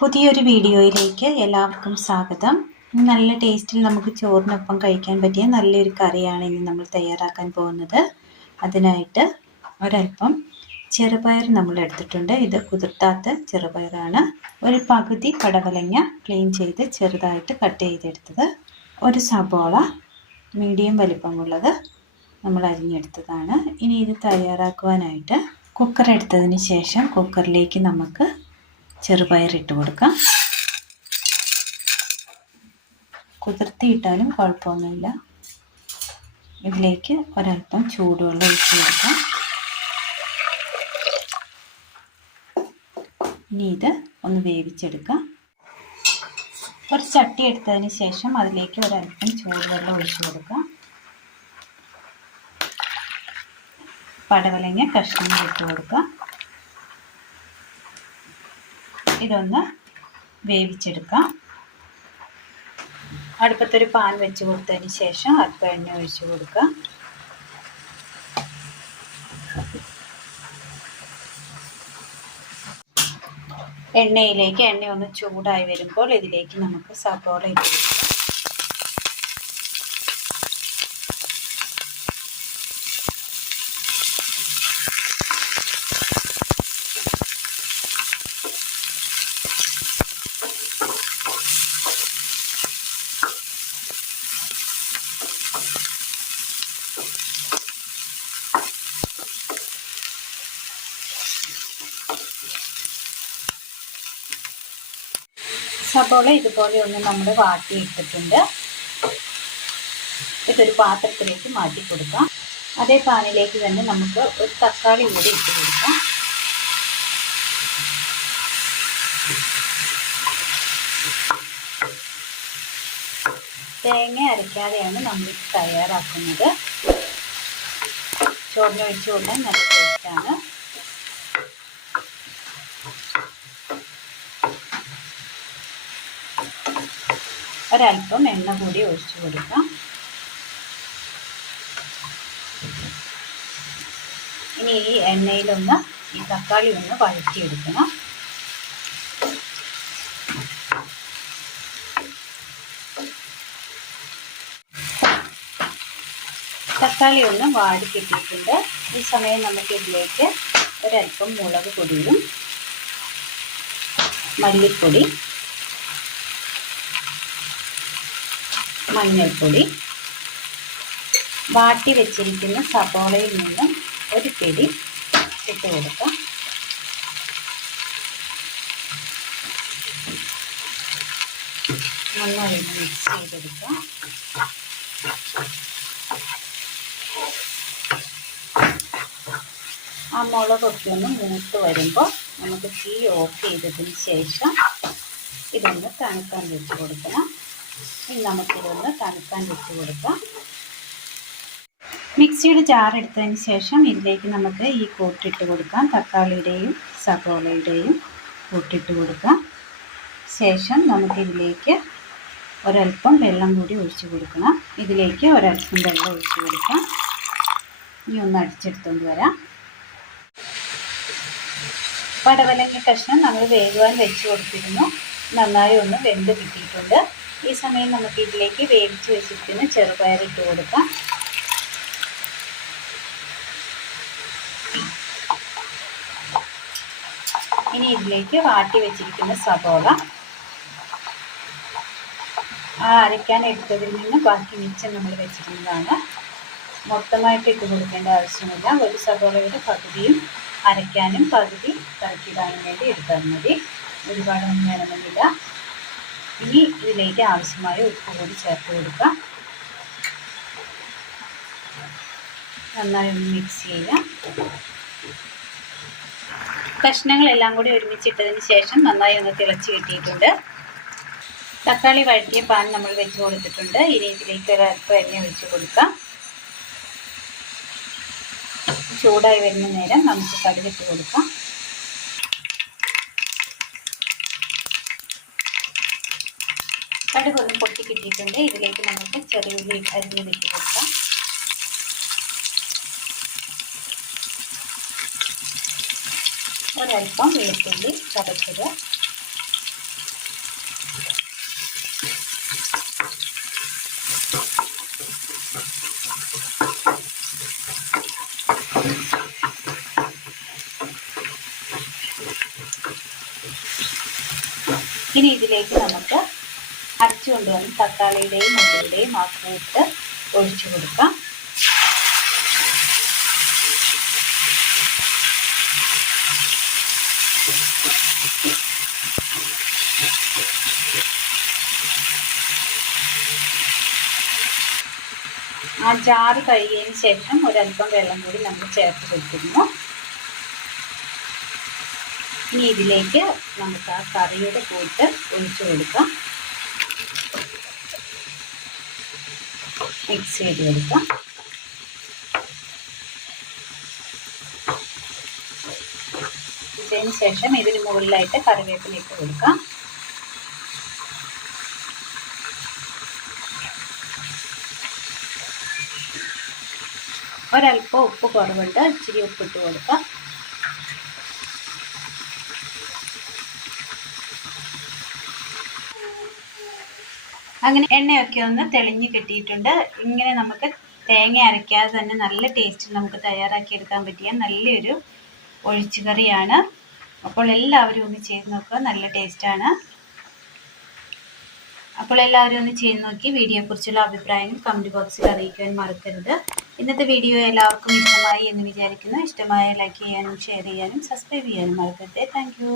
പുതിയൊരു വീഡിയോയിലേക്ക് എല്ലാവർക്കും സ്വാഗതം. നല്ല ടേസ്റ്റിൽ നമുക്ക് ചോറിനൊപ്പം കഴിക്കാൻ പറ്റിയ നല്ലൊരു കറിയാണ് ഇന്ന് നമ്മൾ തയ്യാറാക്കാൻ പോകുന്നത്. അതിനായിട്ട് ഒരൽപ്പം ചെറുപയർ നമ്മൾ എടുത്തിട്ടുണ്ട്. ഇത് കുതിർത്താത്ത ചെറുപയറാണ്. ഒരു പകുതി പടവലങ്ങ ക്ലീൻ ചെയ്ത് ചെറുതായിട്ട് കട്ട് ചെയ്തെടുത്തത്. ഒരു സബോള മീഡിയം വലിപ്പമുള്ളത് നമ്മൾ അരിഞ്ഞെടുത്തതാണ്. ഇനി ഇത് തയ്യാറാക്കുവാനായിട്ട് കുക്കർ എടുത്തതിന് ശേഷം കുക്കറിലേക്ക് നമുക്ക് ചെറുപയർ ഇട്ട് കൊടുക്കാം. കുതിർത്തിയിട്ടാലും കുഴപ്പമൊന്നുമില്ല. ഇതിലേക്ക് ഒരൽപ്പം ചൂടുവെള്ളം ഒഴിച്ച് കൊടുക്കാം. ഇനി ഇത് ഒന്ന് വേവിച്ചെടുക്കാം. ഒരു ചട്ടി എടുത്തതിന് ശേഷം അതിലേക്ക് ഒരൽപ്പം ചൂടുവെള്ളം ഒഴിച്ച് കൊടുക്കാം. പടവലങ്ങ കഷ്ണങ്ങൾ ഇട്ട് കൊടുക്കാം. ഇതൊന്ന് വേവിച്ചെടുക്കാം. അടുപ്പത്തൊരു പാൻ വെച്ച് കൊടുത്തതിന് ശേഷം അല്പം എണ്ണ ഒഴിച്ച് കൊടുക്കാം. എണ്ണയിലേക്ക് എണ്ണ ഒന്ന് ചൂടായി വരുമ്പോൾ ഇതിലേക്ക് നമുക്ക് സബോള ഇട്ട് കൊടുക്കാം. സബോള ഇതുപോലെ ഒന്ന് നമ്മൾ വാട്ടിയിട്ടിട്ടുണ്ട്. ഇതൊരു പാത്രത്തിലേക്ക് മാറ്റി കൊടുക്കാം. അതേ പാനിലേക്ക് തന്നെ നമുക്ക് ഒരു തക്കാളി കൂടി ഇട്ട് കൊടുക്കാം. തേങ്ങ അരയ്ക്കാതെയാണ് നമ്മൾ തയ്യാറാക്കുന്നത്. ചോറിന് ഒഴിച്ച് കൊടുക്കാൻ നല്ല ടേസ്റ്റാണ്. ഒരൽപ്പം എണ്ണ കൂടി ഒഴിച്ചു കൊടുക്കാം. ഇനി ഈ എണ്ണയിലൊന്ന് ഈ തക്കാളി ഒന്ന് വഴറ്റിയെടുക്കണം. തക്കാളി ഒന്ന് വാടി കിട്ടിയിട്ടുണ്ട്. ഈ സമയം നമുക്ക് ഇതിലേക്ക് ഒരൽപ്പം മുളക് പൊടിയും മല്ലിപ്പൊടി, മഞ്ഞൾപ്പൊടി, വാട്ടി വെച്ചിരിക്കുന്ന സബോളയിൽ നിന്നും ഒരു പിടി ഇട്ട് കൊടുക്കാം. നന്നായി മിക്സ് ചെയ്തെടുക്കാം. ആ മുളകൊക്കെ ഒന്ന് മൂത്ത് വരുമ്പോൾ നമുക്ക് തീ ഓഫ് ചെയ്തതിന് ശേഷം ഇതൊന്ന് തണുക്കാൻ വെച്ച് കൊടുക്കണം. ഇനി നമുക്കിതൊന്ന് തണുക്കാൻ വെച്ച് കൊടുക്കാം. മിക്സിയുടെ ജാർ എടുത്തതിന് ശേഷം ഇതിലേക്ക് നമുക്ക് ഈ കൂട്ടിട്ട് കൊടുക്കാം. തക്കാളിയുടെയും സബോളയുടെയും കൂട്ടിട്ട് കൊടുക്കാം. ശേഷം നമുക്കിതിലേക്ക് ഒരൽപ്പം വെള്ളം കൂടി ഒഴിച്ച് കൊടുക്കണം. ഇതിലേക്ക് ഒരൽപ്പം വെള്ളം ഒഴിച്ച് കൊടുക്കാം. ഇനി ഒന്ന് അടിച്ചെടുത്തുകൊണ്ട് വരാം. പടവലങ്ങ കഷ്ണം നമ്മൾ വേകുവാൻ വെച്ച് കൊടുത്തിരുന്നു. നന്നായി ഒന്ന് വെന്ത് കിട്ടിയിട്ടുണ്ട്. ഈ സമയം നമുക്ക് ഇതിലേക്ക് വേവിച്ച് വെച്ചിരിക്കുന്ന ചെറുപയർ ഇട്ട് കൊടുക്കാം. ഇനി ഇതിലേക്ക് വാട്ടി വെച്ചിരിക്കുന്ന സബോള, ആ അരയ്ക്കാൻ എടുത്തതിൽ നിന്ന് ബാക്കി മിച്ചം നമ്മൾ വെച്ചിരുന്നതാണ്. മൊത്തമായിട്ട് ഇട്ട് കൊടുക്കേണ്ട ആവശ്യമില്ല. ഒരു സബോളയുടെ പകുതിയും അരയ്ക്കാനും പകുതി കറക്കിടാനും വേണ്ടി എടുത്താൽ മതി. ഒരുപാടൊന്നും വേണമെന്നില്ല. ഇനി ഇതിലേക്ക് ആവശ്യമായ ഉപ്പ് കൂടി ചേർത്ത് കൊടുക്കാം. നന്നായി ഒന്ന് മിക്സ് ചെയ്യാം. കഷ്ണങ്ങളെല്ലാം കൂടി ഒരുമിച്ചിട്ടതിന് ശേഷം നന്നായി ഒന്ന് തിളച്ച് കിട്ടിയിട്ടുണ്ട്. തക്കാളി വഴറ്റിയ പാൻ നമ്മൾ വെച്ച് കൊടുത്തിട്ടുണ്ട്. ഇനി ഇതിലേക്ക് ഒരൽപ്പം എണ്ണ ഒഴിച്ച് കൊടുക്കാം. ചൂടായി വരുന്ന നേരം നമുക്ക് കടുകിട്ട് കൊടുക്കാം. കടുക് ഒന്ന് പൊട്ടി കിട്ടിയിട്ടുണ്ട്. ഇതിലേക്ക് നമുക്ക് ചെറിയുള്ളി അരിഞ്ഞിട്ട് കൊടുക്കാം. ഒരൽപ്പം വെളുത്തുള്ളി ചതച്ചത്, ഇനി ഇതിലേക്ക് നമുക്ക് അരച്ചു കൊണ്ടുവന്ന് തക്കാളിയുടെയും ഉള്ളിയുടെയും ആ കൂട്ട് ഒഴിച്ചു കൊടുക്കാം. ആ ജാറ് കഴുകിയതിന് ശേഷം ഒരല്പം വെള്ളം കൂടി നമ്മൾ ചേർത്ത് കൊടുക്കുന്നു. ഇനി ഇതിലേക്ക് നമുക്ക് ആ കറിയുടെ കൂട്ട് ഒഴിച്ചു കൊടുക്കാം. മിക്സ് ചെയ്ത് കൊടുക്കാം. ഇതിന് ശേഷം ഇതിന് മുകളിലായിട്ട് കറിവേപ്പില ഇട്ട് കൊടുക്കാം. ഒരല്പം ഉപ്പ് കുറവുണ്ട്, ഇച്ചിരി ഉപ്പിട്ട് കൊടുക്കാം. അങ്ങനെ എണ്ണയൊക്കെ ഒന്ന് തെളിഞ്ഞ് കിട്ടിയിട്ടുണ്ട്. ഇങ്ങനെ നമുക്ക് തേങ്ങ അരയ്ക്കാതെ തന്നെ നല്ല ടേസ്റ്റിൽ നമുക്ക് തയ്യാറാക്കിയെടുക്കാൻ പറ്റിയ നല്ലൊരു ഒഴിച്ചുകറിയാണ്. അപ്പോൾ എല്ലാവരും ഒന്ന് ചെയ്ത് നോക്കുക, നല്ല ടേസ്റ്റാണ്. അപ്പോൾ എല്ലാവരും ഒന്ന് ചെയ്ത് നോക്കി വീഡിയോയെക്കുറിച്ചുള്ള അഭിപ്രായങ്ങൾ കമൻറ്റ് ബോക്സിൽ അറിയിക്കാൻ മറക്കരുത്. ഇന്നത്തെ വീഡിയോ എല്ലാവർക്കും ഇഷ്ടമായി എന്ന് വിചാരിക്കുന്നു. ഇഷ്ടമായ ലൈക്ക് ചെയ്യാനും ഷെയർ ചെയ്യാനും സബ്സ്ക്രൈബ് ചെയ്യാനും മറക്കരുത്. Thank you.